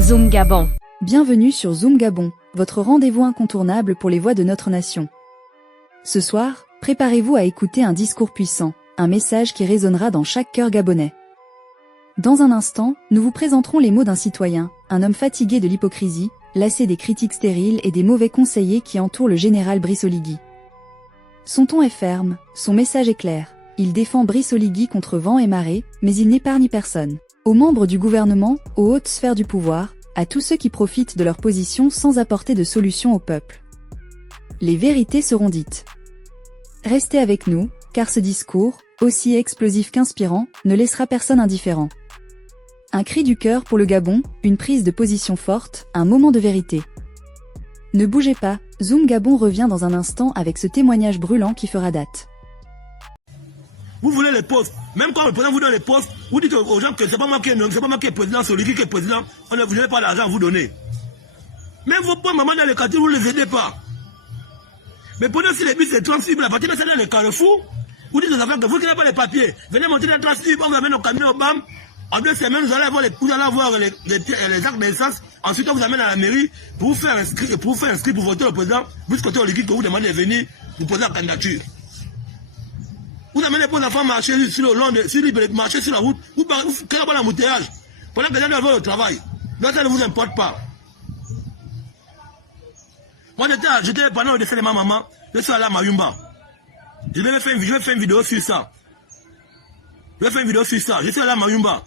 Zoom Gabon. Bienvenue sur Zoom Gabon, votre rendez-vous incontournable pour les voix de notre nation. Ce soir, préparez-vous à écouter un discours puissant, un message qui résonnera dans chaque cœur gabonais. Dans un instant, nous vous présenterons les mots d'un citoyen, un homme fatigué de l'hypocrisie, lassé des critiques stériles et des mauvais conseillers qui entourent le général Brice Oligui. Son ton est ferme, son message est clair. Il défend Brice Oligui contre vent et marée, mais il n'épargne personne. Aux membres du gouvernement, aux hautes sphères du pouvoir, à tous ceux qui profitent de leur position sans apporter de solution au peuple. Les vérités seront dites. Restez avec nous, car ce discours, aussi explosif qu'inspirant, ne laissera personne indifférent. Un cri du cœur pour le Gabon, une prise de position forte, un moment de vérité. Ne bougez pas, Zoom Gabon revient dans un instant avec ce témoignage brûlant qui fera date. Vous voulez les postes, même quand le président vous donne les postes, vous dites aux gens que c'est pas moi qui est président, c'est Oligui qui est président, vous n'avez pas l'argent à vous donner. Même vos pauvres mamans dans les quartiers, vous ne les aidez pas. Mais pendant si les bus c'est transfib, la partie dans les carrefours, vous dites aux enfants que vous qui n'avez pas les papiers, venez monter dans le transfib, on va mettre nos camions au BAM. En 2 semaines, vous allez avoir les actes de naissance. Ensuite, on vous amène à la mairie pour vous faire inscrire pour voter le président, jusqu'au côté Oligui que vous demandez de venir pour poser la candidature. Vous amenez vos enfants marcher sur le long marcher sur la route, vous créez pas l'embouteillage. Pendant que les gens doivent faire le travail. Donc ça ne vous importe pas. Moi j'étais pendant le décès de ma maman, je suis allé à Mayumba. Je vais faire une vidéo sur ça. Je suis allé à Mayumba.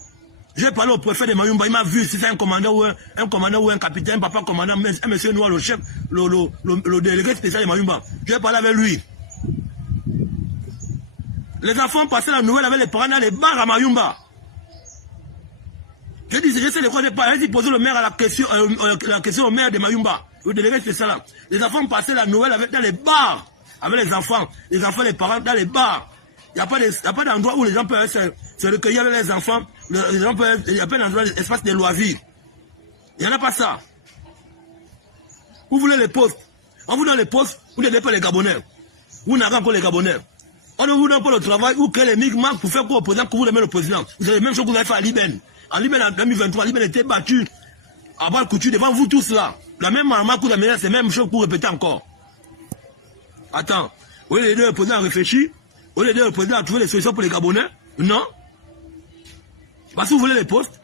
J'ai parlé au préfet de Mayumba, il m'a vu si c'est un commandant ou un capitaine, papa commandant, un monsieur noir, le chef, le délégué spécial de Mayumba. J'ai parlé avec lui. Les enfants passaient la nouvelle avec les parents dans les bars à Mayumba. Je disais, je sais de quoi je parle. J'ai posé le maire à la question au maire de Mayumba, le délégué spécial là. Les enfants passaient la nouvelle dans les bars, avec les enfants, les parents dans les bars. Il n'y a pas d'endroit où les gens peuvent se recueillir avec les enfants. Il n'y a pas d'endroit, espace de loisirs. Il n'y en a pas ça. Vous voulez les postes. On vous donne les postes, vous n'aidez pas les Gabonais. Vous n'avez encore les Gabonais. On ne vous donne pas le travail, vous créez les micmacs pour faire quoi au président, que vous aimez le président. Vous avez la même chose que vous avez fait à Liben. En Liben, en 2023, Liben était battu à bas le couture devant vous tous là. La même maman que vous avez, c'est la même chose pour répéter encore. Attends, vous voulez aider le président à réfléchir? Vous voulez aider le président à trouver des solutions pour les Gabonais? Non. Parce que vous voulez les postes.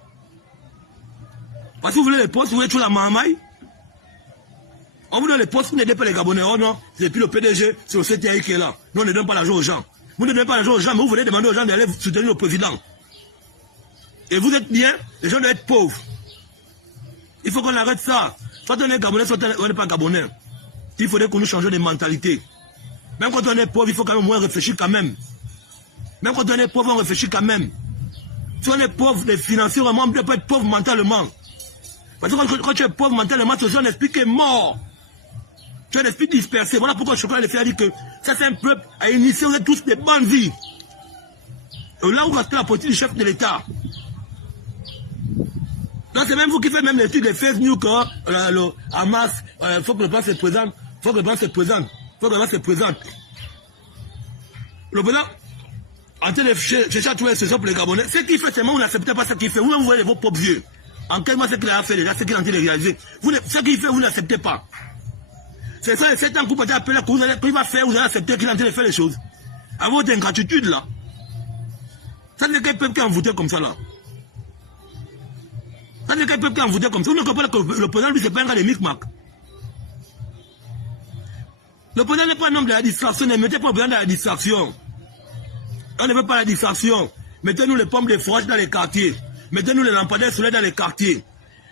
Parce que vous voulez les postes, vous voulez toujours la mamaille. On vous donne les postes, vous n'aidez pas les Gabonais. Oh non, c'est plus le PDG, c'est le CTI qui est là. Nous, on ne donne pas l'argent aux gens. Vous ne donnez pas l'argent aux gens, mais vous venez demander aux gens d'aller soutenir le président. Et vous êtes bien, les gens doivent être pauvres. Il faut qu'on arrête ça. Soit on est Gabonais, soit on n'est pas Gabonais. Il faudrait qu'on nous change de mentalité. Même quand on est pauvre, il faut quand même moins réfléchir quand même. Même quand on est pauvre, on réfléchit quand même. Si on est pauvre financièrement, on ne peut pas être pauvre mentalement. Parce que quand tu es pauvre mentalement, c'est un esprit qui est mort. Tu as un esprit dispersé. Voilà pourquoi Chocolat a dit que ça c'est un peuple à initier, vous êtes tous des bonnes vies. Et là où reste la politique du chef de l'État. Donc c'est même vous qui faites même l'étude des fake news que le Hamas, il faut que le président se présente. Le président, en train de chercher à trouver des solutions pour les Gabonais, ce qu'il fait, c'est moi, vous n'acceptez pas ce qu'il fait. Vous voyez vos propres yeux. En quel mois ce qu'il a fait déjà, ce qu'il est en train de réaliser. Ce qu'il fait, vous n'acceptez pas. C'est ça, c'est un coup pour appeler qu'il va faire, vous allez accepter qu'il est en train de faire les choses. À votre ingratitude là. Ça n'est qu'un peuple qui a envoûté comme ça là. Ça n'est qu'un peuple qui a envoûté comme ça. Vous ne comprenez pas que le président, lui, c'est pas un gars de micmac. Le président n'est pas un homme de la distraction, ne mettez pas le président dans la distraction. On ne veut pas la distraction. Mettez-nous les pommes de forage dans les quartiers. Mettez-nous les lampadaires solaires dans les quartiers.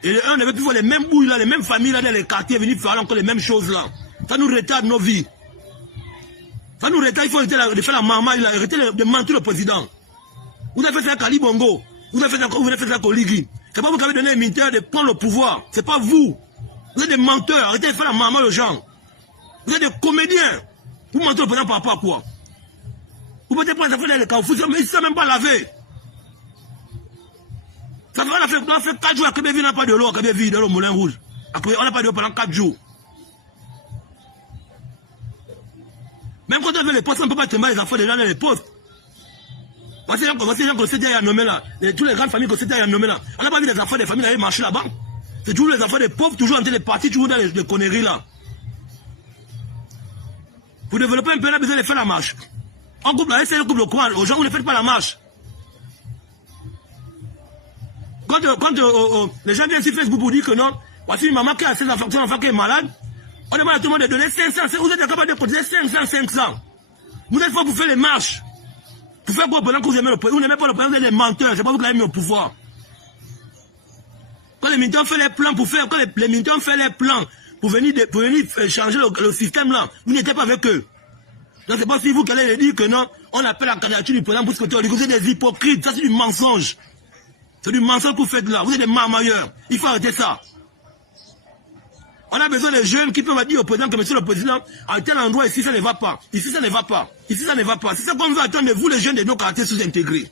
Et on ne veut plus voir les mêmes bouilles là, les mêmes familles là dans les quartiers venir faire encore les mêmes choses là. Ça nous retarde nos vies. Ça nous retarde, il faut arrêter de faire la maman, arrêter de mentir le président. Vous avez fait ça à Kali Bongo. Vous avez fait ça à Oligui. C'est pas vous qui avez donné les militaires de prendre le pouvoir. C'est pas vous. Vous êtes des menteurs. Arrêtez de faire la maman aux gens. Vous êtes des comédiens. Vous mentez le président par rapport à quoi? Vous mettez pas les affaires dans les carrefours, mais ils ne savent même pas laver. Ça fait 4 jours à Kébévi, on n'a pas de l'eau à Kébévi, dans le Moulin Rouge. On n'a pas d'eau pendant 4 jours. Même quand on veut les postes, on ne peut pas te mettre les enfants des gens dans les postes. Voici les gens que CTI a nommé là. Tous les grandes familles que CTI a nommé là. On n'a pas vu les enfants des familles aller marcher là-bas. C'est toujours les enfants des pauvres, toujours en train de partir, toujours dans les conneries là. Pour développer un peu, on a besoin de faire la marche. On coupe la SL, on coupe le courant. Aux gens, vous ne faites pas la marche. Quand les gens viennent sur Facebook pour dire que non, voici une maman qui a 16 enfants, son enfant qui est malade, on demande à tout le monde de donner 500. Vous êtes capable de cotiser 500. Vous êtes fort pour faire les marches. Pour faire quoi pendant que vous aimez le président? Vous n'aimez pas le président, vous êtes des menteurs. C'est pas vous qui l'avez mis au pouvoir. Quand les militants font les plans pour faire, quand les militants font les plans pour venir changer le système là, vous n'étiez pas avec eux. Donc c'est pas si vous qui allez dire que non, on appelle la candidature du président pour ce que vous êtes des hypocrites. Ça c'est du mensonge. C'est du mensonge que vous faites là. Vous êtes des marmailleurs. Il faut arrêter ça. On a besoin de jeunes qui peuvent dire au président que monsieur le président, à tel endroit ici ça ne va pas. Ici ça ne va pas. Ici ça ne va pas. C'est ça qu'on veut attendre de vous les jeunes de nos quartiers sous-intégrés.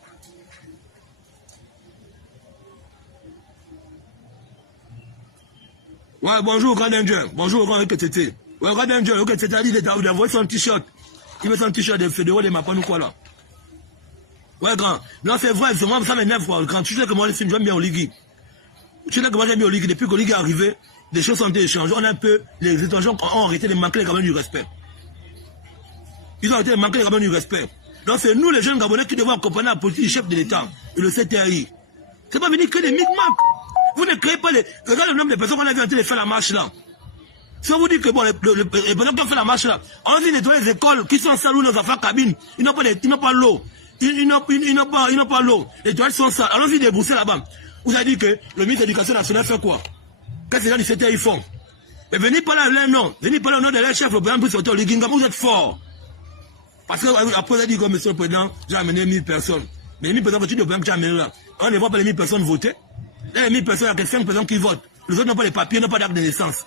Ouais, bonjour grand Danger. Bonjour grand Tété. Ouais, grand Danger, ok, Tété a dit il a envoyé son t-shirt. Il met son t-shirt de fédéraux de Mapon ou quoi là. Ouais, grand. Non, c'est vrai, ça m'énerve quoi. Grand, tu sais que moi, j'aime bien Oligui. Tu sais que moi, j'aime bien Oligui. Depuis qu'Oligui est arrivé, des choses ont été échangées. On a un peu, les étrangers ont arrêté de manquer les Gabonais du respect. Ils ont arrêté de manquer les Gabonais du respect. Donc c'est nous les jeunes Gabonais qui devons accompagner la politique du chef de l'État et le CTI. C'est pas venir créer des micmacs. Vous ne créez pas les... Regardez le nombre de personnes qu'on a vu en train de faire la marche là. Si on vous dit que bon, les personnes qui ont fait la marche là, on dit nettoyer les écoles qui sont sales où nos enfants cabinent, ils n'ont pas l'eau. Ils n'ont pas l'eau. Les toilettes sont sales. Allons-y débourser là-bas. Vous avez dit que le ministre de l'Éducation nationale fait quoi? Qu'est-ce que les gens du CTI font? Mais venez pas là, leur nom. Venez pas là au nom de leur chef, le président pour sortir au Ligingam, vous êtes fort. Parce qu'après, vous avez dit que monsieur le président, j'ai amené 1000 personnes. Mais 1000 personnes, tu ne peux pas que j'ai amené là. On ne voit pas les 1000 personnes voter. Là, les 1000 personnes, il y a que 5 personnes qui votent. Les autres n'ont pas les papiers, n'ont pas d'acte de naissance.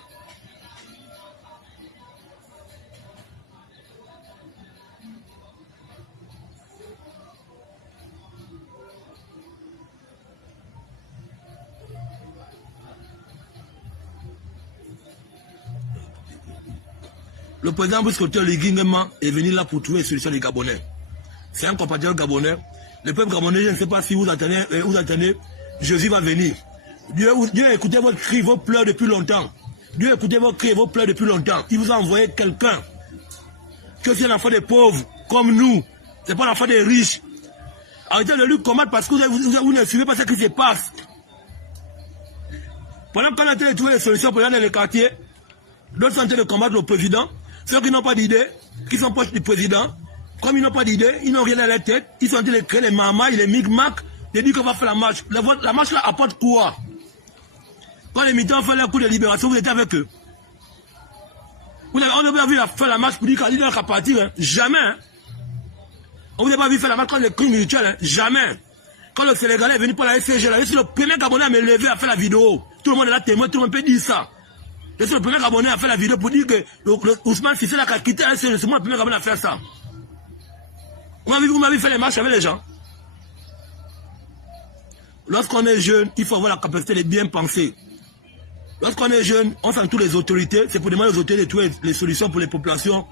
Le président Bouscoteur Ligingema est venu là pour trouver une solution des Gabonais. C'est un compatriote gabonais. Le peuple gabonais, je ne sais pas si vous attendez, Jésus va venir. Dieu a écouté votre cri, vos pleurs depuis longtemps. Dieu a écouté vos cris et vos pleurs depuis longtemps. Il vous a envoyé quelqu'un. Que c'est un enfant des pauvres, comme nous. Ce n'est pas l'enfant des riches. Arrêtez de lui combattre parce que vous ne suivez pas ce qui se passe. Pendant qu'on a été trouvé des solutions pour aller dans les quartiers, d'autres sont en train de combattre le président. Ceux qui n'ont pas d'idée, qui sont proches du président, comme ils n'ont pas d'idée, ils n'ont rien dans la tête, ils sont en train de créer les mamailles, les micmacs, de dire qu'on va faire la marche. La marche là apporte quoi? Quand les militants font leur coup de libération, vous étiez avec eux. On n'a pas vu faire la marche pour dire qu'il n'a qu'à partir, hein. Jamais. Hein. On n'a pas vu faire la marche quand les crimes mutuels, hein. Jamais. Quand le Sénégalais est venu pour la SCG, là, je suis le premier Gabonais à me lever à faire la vidéo. Tout le monde est là témoin, tout le monde peut dire ça. Je suis le premier Gabonais à faire la vidéo pour dire que Ousmane Sissé n'a qu'à quitter la SCG, c'est moi le premier Gabonais à faire ça. Vous m'avez fait les marches avec les gens. Lorsqu'on est jeune, il faut avoir la capacité de bien penser. Lorsqu'on est jeune, on s'entoure les autorités. C'est pour demander aux autorités de trouver les solutions pour les populations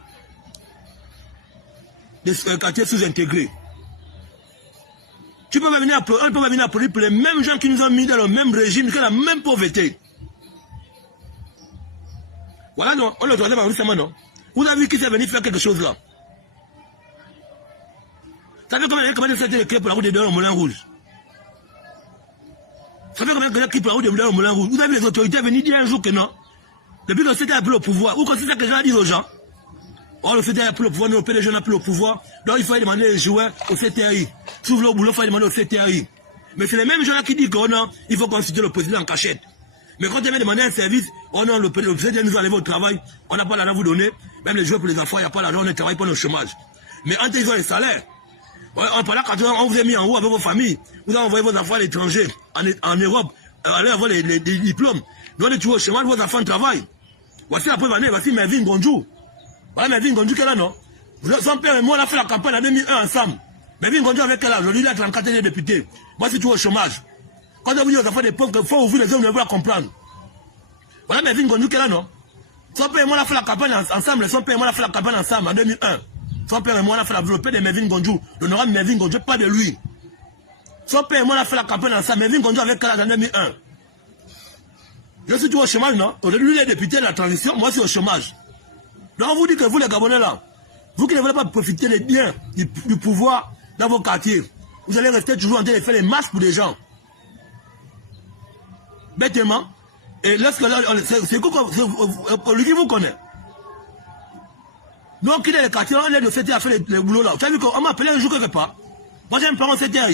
des quartiers sous-intégrés. On ne peut pas venir applaudir pour les mêmes gens qui nous ont mis dans le même régime, qui ont la même pauvreté. Voilà, non, on le doit dans récemment, non. Vous avez vu qui s'est venu faire quelque chose là. Vous savez combien de gens ont créé pour la route des Deux au Moulin Rouge? Ça fait combien de gens qui pour la route des Deux au Moulin Rouge? Vous avez les autorités venir dire un jour que non. Depuis que c'était un peu le pouvoir, ou quand c'est ça que les gens disent aux gens. Oh, le CTI a pris le pouvoir, nous, les jeunes n'a plus le pouvoir. Donc il faut demander les joueurs au CTI. S'ouvre le boulot, il faut demander au CTI. Mais c'est les mêmes gens qui disent que oh non, il faut consulter le président en cachette. Mais quand il vient demander un service, oh non, le président nous enlève au travail, on n'a pas l'argent à vous donner. Même les joueurs pour les enfants, il n'y a pas l'argent, on ne travaille pas au chômage. Mais entre ils ont les salaires. Pendant 4 ans, on vous a mis en haut avec vos familles. Vous avez envoyé vos enfants à l'étranger, en Europe, aller avoir les diplômes. Donc, tu vois au chômage, vos enfants travaillent. Voici la première année, voici Mervyn Gondjou. Voilà Mervyn Gondjou qui est là, non? Son père et moi, on a fait la campagne en 2001 ensemble. Mervyn Gondjou avec quel âge? Aujourd'hui, il a 34 ans de député. Moi, si tu vois au chômage. Quand on vous dit aux enfants des pauvres qu'il faut ouvrir les hommes, vous ne pouvez pas comprendre. Voilà Mervyn Gondjou qui est là, non? Son père et moi, on a fait la campagne ensemble. Son père et moi, on a fait la campagne ensemble en 2001. Son père et moi, on a fait la développée de Mervyn Gondjou. L'honorable Mervyn Gondjou, pas de lui. Son père et moi, on a fait la campagne ensemble, mais Vingonzo avec Kala en 2001. Je suis toujours au chômage, non? Aujourd'hui, lui, il est député de la transition, moi, je suis au chômage. Donc, on vous dit que vous, les Gabonais, là, vous qui ne voulez pas profiter des biens, du pouvoir dans vos quartiers, vous allez rester toujours en train de faire les marches pour des gens. Bêtement. Et lorsque là, c'est quoi, lui qui vous connaît. Donc, il est les quartiers, on est de 7 à faire les boulots là. Vous savez qu'on m'a appelé un jour quelque part. Moi, j'ai un parent 7 heures.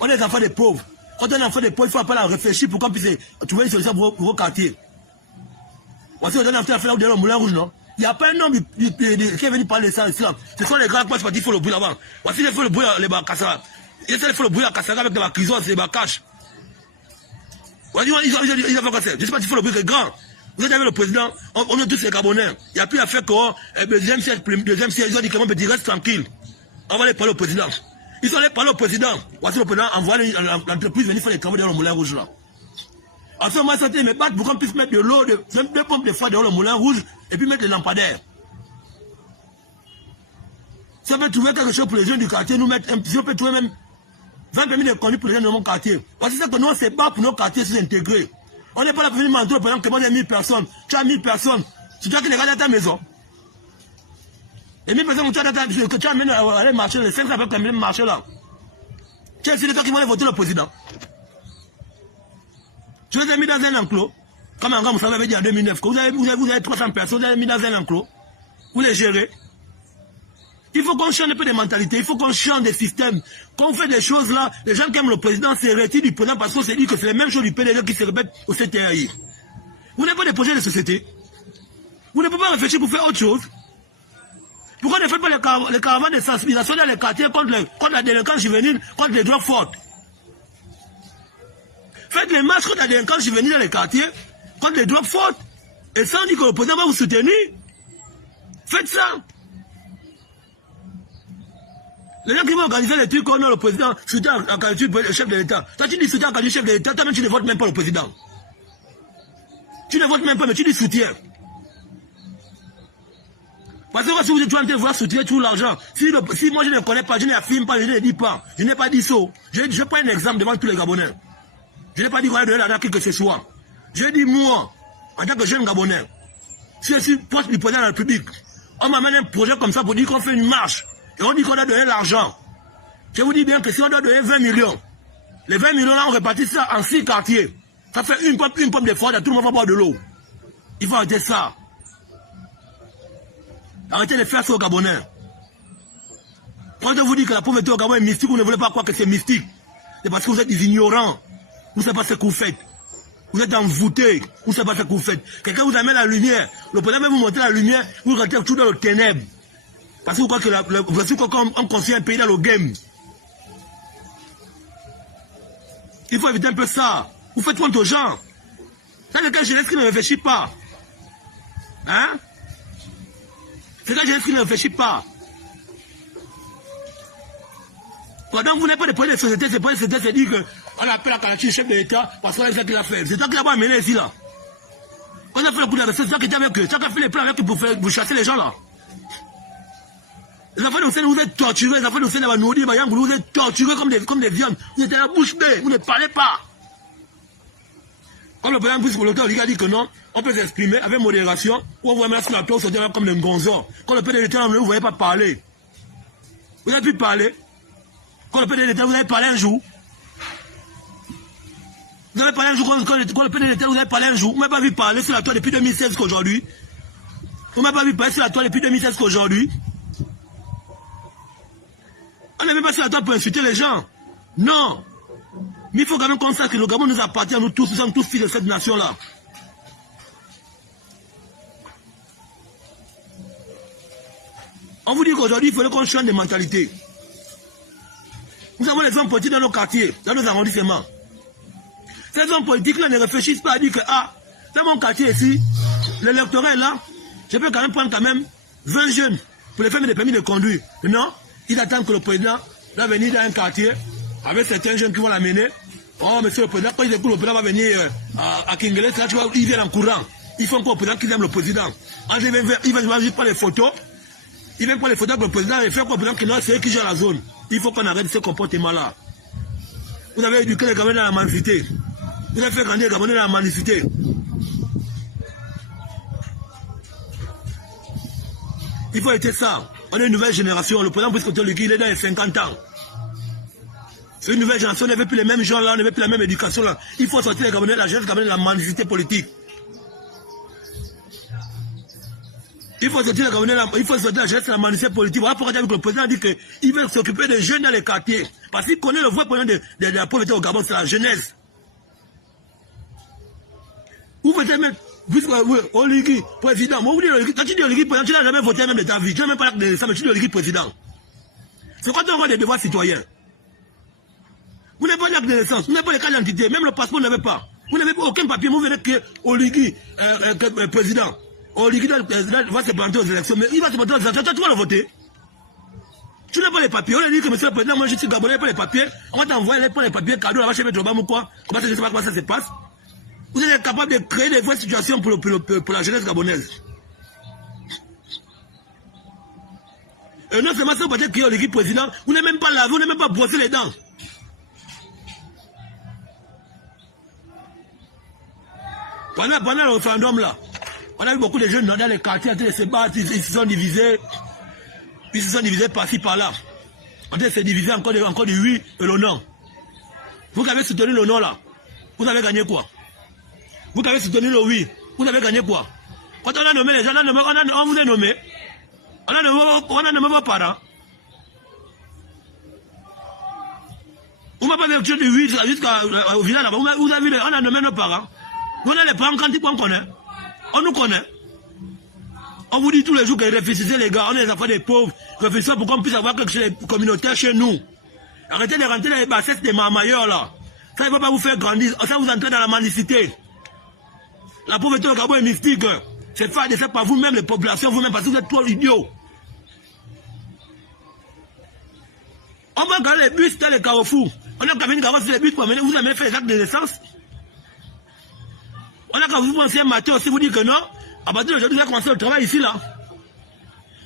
On est des enfants des pauvres. Quand on est enfant des pauvres, il faut appeler à réfléchir pour qu'on puisse trouver une solution pour vos quartiers. Voici, on est en train de faire le Moulin Rouge, non? Il n'y a pas un homme qui est venu parler de ça ici. Ce sont les grands qui il faut le bruit là-bas. Voici, il faut le bruit, les Bakassara. Il faut le bruit à Kassara avec les Bakizos, les Bakash. Voici, ils ont fait quoi ça? Je ne sais pas s'il faut le bruit, les grands. Vous êtes avec le président, on est tous les Gabonais. Il n'y a plus à faire que deuxième siècle, ils ont dit que mon petit reste tranquille. On va aller parler au président. Ils sont allés parler au président. Voici le président envoie l'entreprise venir faire les travaux dans le Moulin Rouge là. En ce moment, ça me battre pour qu'on puisse mettre de l'eau, même 2 pompes de fois dans le Moulin Rouge et puis mettre des lampadaires. Si on peut trouver quelque chose pour les jeunes du quartier, nous mettre, si on peut trouver même 20 permis de conduire pour les jeunes de mon quartier. Voici ça que nous on se bat pour nos quartiers s'intégrer. On n'est pas là pour venir mentir, par exemple, que moi j'ai 1000 personnes. Tu as 1000 personnes. C'est toi qui les regardes dans ta maison. Et 1000 personnes que tu amènes à aller marcher, les 5 ça peut quand même marcher là. C'est toi qui vas aller voter le président. Tu les as mis dans un enclos. Comme un grand Moussa avait dit en 2009, que vous avez 300 personnes, vous avez mis dans un enclos. Vous les gérez. Il faut qu'on change un peu de mentalité, il faut qu'on change des systèmes. Quand on fait des choses là, les gens qui aiment le président se retirent du président parce qu'on se dit que c'est les mêmes choses du PDG qui se répètent au CTRI. Vous n'avez pas de projet de société. Vous ne pouvez pas réfléchir pour faire autre chose. Pourquoi ne faites pas les caravanes de sensibilisation dans les quartiers contre la délinquance juvénile, contre les drogues fortes? Faites les marches contre la délinquance juvénile dans les quartiers, contre les drogues fortes. Et ça, on dit que le président va vous soutenir. Faites ça. Les gens qui vont organiser les trucs comme le président soutient en candidature le chef de l'État. Toi, tu dis soutien en candidature chef de l'État, toi-même tu ne votes même pas le président. Tu ne votes même pas, mais tu dis soutien. Parce que si vous êtes en train de vouloir soutenir tout l'argent, si moi je ne connais pas, je n'affirme pas, je ne dis pas, je n'ai pas dit ça. Je prends un exemple devant tous les Gabonais. Je n'ai pas dit qu'on va donner l'argent à qui que ce soit. Je dis moi, en tant que jeune Gabonais, si je suis proche du président de la République, on m'amène un projet comme ça pour dire qu'on fait une marche. Et on dit qu'on doit donner l'argent. Je vous dis bien que si on doit donner 20 millions, les 20 millions là, on répartit ça en 6 quartiers. Ça fait une pomme de fois, tout le monde va boire de l'eau. Il faut arrêter ça. Arrêtez de faire ça aux Gabonais. Quand je vous dis que la pauvreté au Gabon est mystique, vous ne voulez pas croire que c'est mystique. C'est parce que vous êtes des ignorants. Vous ne savez pas ce que vous faites. Vous êtes envoûtés. Vous ne savez pas ce que vous faites. Quelqu'un vous amène la lumière. Le président va vous montrer la lumière. Vous rentrez tout dans le ténèbre. Parce que vous croyez qu'on construit un pays dans le game. Il faut éviter un peu ça. Vous faites honte aux gens. C'est quelqu'un jeunesse qui ne réfléchit pas. Hein? C'est quelqu'un jeunesse qui ne réfléchit pas. Pendant que vous n'avez pas de projet de société, c'est pas de société, c'est dire qu'on appelle la candidature chef de l'État parce qu'on a ça qu'il a fait. C'est toi qui l'as pas amené ici là. On a fait le coup d'adresse, c'est toi qui était avec eux. C'est toi qui a fait les plans avec eux pour chasser les gens là. Les enfants de Hussein, vous êtes torturés, les enfants de Hussein, vous êtes torturés comme des viandes. Vous êtes à la bouche bée, vous ne parlez pas. Comme le président pour l'auteur, il a dit que non, on peut s'exprimer avec modération, ou on vous met sur la tour, comme des gonzons. Quand le président de l'État, vous ne voyez pas parler. Vous n'avez plus parlé. Quand le président de l'État, vous avez parlé un jour. Vous avez parlé un jour, quand le président de l'État, vous avez parlé un jour. Vous ne m'avez pas vu parler sur la toile depuis 2016 qu'aujourd'hui. Vous ne m'avez pas vu parler sur la toile depuis 2016 qu'aujourd'hui. On n'est même pas sur la table pour insulter les gens. Non. Mais il faut quand même qu'on sache que le Gabon nous appartient à nous tous. Nous sommes tous fils de cette nation-là. On vous dit qu'aujourd'hui, il faudrait qu'on change de mentalité. Nous avons les hommes politiques dans nos quartiers, dans nos arrondissements. Ces hommes politiques-là ne réfléchissent pas à dire que, ah, dans mon quartier ici, l'électorat est là, je peux quand même prendre quand même 20 jeunes pour les faire des permis de conduire. Non. Il attend que le président va venir dans un quartier avec certains jeunes qui vont l'amener. Oh, monsieur le président, quand ils écoutent le président va venir à Kingeles, là, tu vois, ils viennent en courant. Ils font quoi au président qu'ils aiment le président. Il va juste prendre les photos. Il vient prendre les photos avec le président et faire quoi au président qui c'est eux qui gèrent la zone. Il faut qu'on arrête ce comportement-là. Vous avez éduqué les Gabonais dans la mendicité. Vous avez fait grandir les Gabonais dans la mendicité. Il faut être ça. On est une nouvelle génération. Le président Brice Oligui, il est dans les 50 ans. C'est une nouvelle génération. On ne veut plus les mêmes gens là, on ne veut plus la même éducation là. Il faut sortir les Gabonais, la jeunesse Gabonais de la mendicité politique. Il faut sortir les Gabonais, il faut sortir la jeunesse de la mendicité politique. Voilà pourquoi le président dit qu'il veut s'occuper des jeunes dans les quartiers. Parce qu'il connaît le vrai problème de la pauvreté au Gabon, c'est la jeunesse. Vous pouvez mettre Oligui, président. Moi, vous dites Oligui, quand tu dis Oligui, président, tu n'as jamais voté même de ta vie. Tu n'as même pas l'acte de ça, mais tu dis Oligui, président. C'est quoi ton droit des devoirs citoyens? Vous n'avez pas l'acte de naissance, vous n'avez pas les cartes d'identité, même le passeport, vous n'avez pas. Vous n'avez aucun papier, vous venez que Oligui, président. Oligui va se présenter aux élections, mais il va se présenter aux élections, tu vas le voter. Tu n'as pas les papiers. On a dit que monsieur le président, moi je suis Gabonais, pas les papiers. On va t'envoyer les papiers cadeaux là-bas chez Maître Obama ou quoi. Comment ça, je ne sais pas comment ça se passe. Vous êtes capable de créer des vraies situations pour la jeunesse gabonaise. Et non seulement ça, peut-être qu'il y a l'équipe président, vous n'avez même pas lavé, vous n'avez même pas brossé les dents. Pendant le référendum là, on a vu beaucoup de jeunes dans les quartiers en train de se battre, ils se sont divisés. Ils se sont divisés par-ci par-là. On train de se diviser encore du oui et le non. Vous qui avez soutenu le non là, vous avez gagné quoi? Vous qui avez soutenu le oui, vous avez gagné quoi? Quand on a nommé les gens, on vous a nommé. On a nommé vos parents. On ne m'a pas fait du oui jusqu'au village là-bas. Vous avez vu, on a nommé nos parents. Nous on a les parents quand on connaît. On nous connaît. On vous dit tous les jours que réfléchissez les gars, on est les enfants des pauvres. Réfléchissez pour qu'on puisse avoir quelque chose de communautaire chez nous. Arrêtez de rentrer dans les bassesses des marmailleurs là. Ça ne va pas vous faire grandir. Ça vous entrez dans la mendicité. La pauvreté au Gabon est mystique. C'est fait de ça par vous-même, les populations, vous-même, parce que vous êtes trop idiots. On va garder les bus dans les carrefours. On a qu'à venir garder les bus pour amener. Vous avez fait les actes de naissance. On a qu'à vous penser un matin aussi, vous dire que non. À partir d'aujourd'hui, vous avez commencé le travail ici là.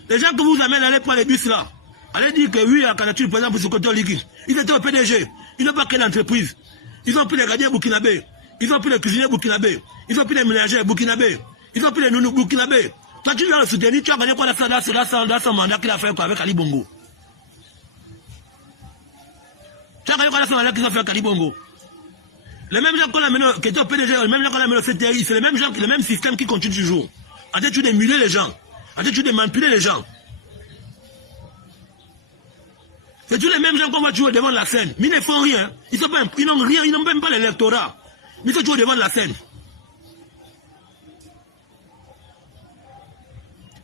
Les gens que vous amènent à aller prendre les bus là, allez dire que oui, à la candidature, par exemple, pour ce côté liquide. Ils étaient au PDG. Ils n'ont pas créé d'entreprise. Ils ont pris les gardiens burkinabés. Ils ont pris les cuisiniers burkinabés. Ils ont pris les ménagers burkinabés. Ils ont pris les nounous burkinabés. Toi, tu dois le soutenir. Tu as gagné quoi dans son mandat qu'il a fait avec Ali Bongo. Tu as gagné quoi dans son mandat qu'ils ont fait avec Ali Bongo. Les mêmes gens qu'on a mené, qui étaient au PDG, les mêmes gens qu'on a mené au CTI, c'est les mêmes gens, le même système qui continue toujours. En fait, tu d'émuler les gens. En fait, tu de manipuler les gens. C'est tous les mêmes gens qu'on voit toujours devant la scène. Mais ils ne font rien. Ils n'ont rien, ils n'ont même pas l'électorat. Mais ils sont toujours devant la scène.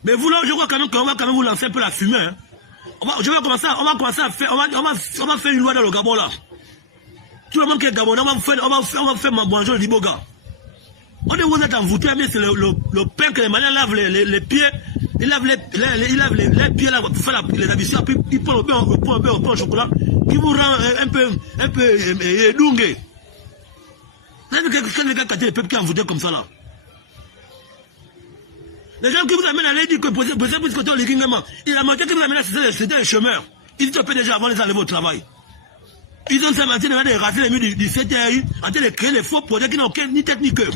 Mais vous là, je crois quand même qu'on va quand même vous lancer un peu la fumée. Hein. On va commencer à faire, on va faire une loi dans le Gabon là. Tout le monde qui est Gabonais, on va faire ma bonjour le Diboga. On est vous êtes envoûté, mais c'est le pain que les malins lavent les pieds. Ils lavent les pieds là pour faire les habitudes. Puis ils prennent au pain au chocolat qui vous rend un peu dungué. Vous avez quelqu'un les peuples qui est envoûté comme ça là. Les gens qui vous amènent à aller dire que pour ce côté il a manqué que vous amènent c'était les chômeurs. Ils étaient déjà avant de les enlever au travail. Ils ont s'inventé de raser les murs du CTI, en train de créer les faux projets qui n'ont ni tête ni cœur.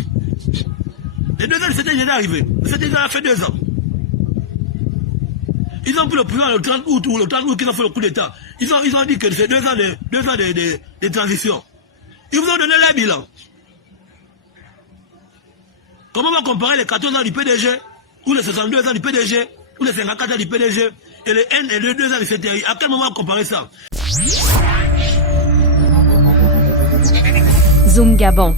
Les 2 ans du CTI est arrivé. Le CTI a fait 2 ans. Ils ont pris le pouvoir le 30 août ou le 30 août qu'ils ont fait le coup d'État. Ils ont dit que c'est 2 ans de transition. Ils vous ont donné les bilans. Comment on va comparer les 14 ans du PDG, ou les 62 ans du PDG, ou les 54 ans du PDG, et les 2 ans du CTI? À quel moment on va comparer ça? Zoom Gabon.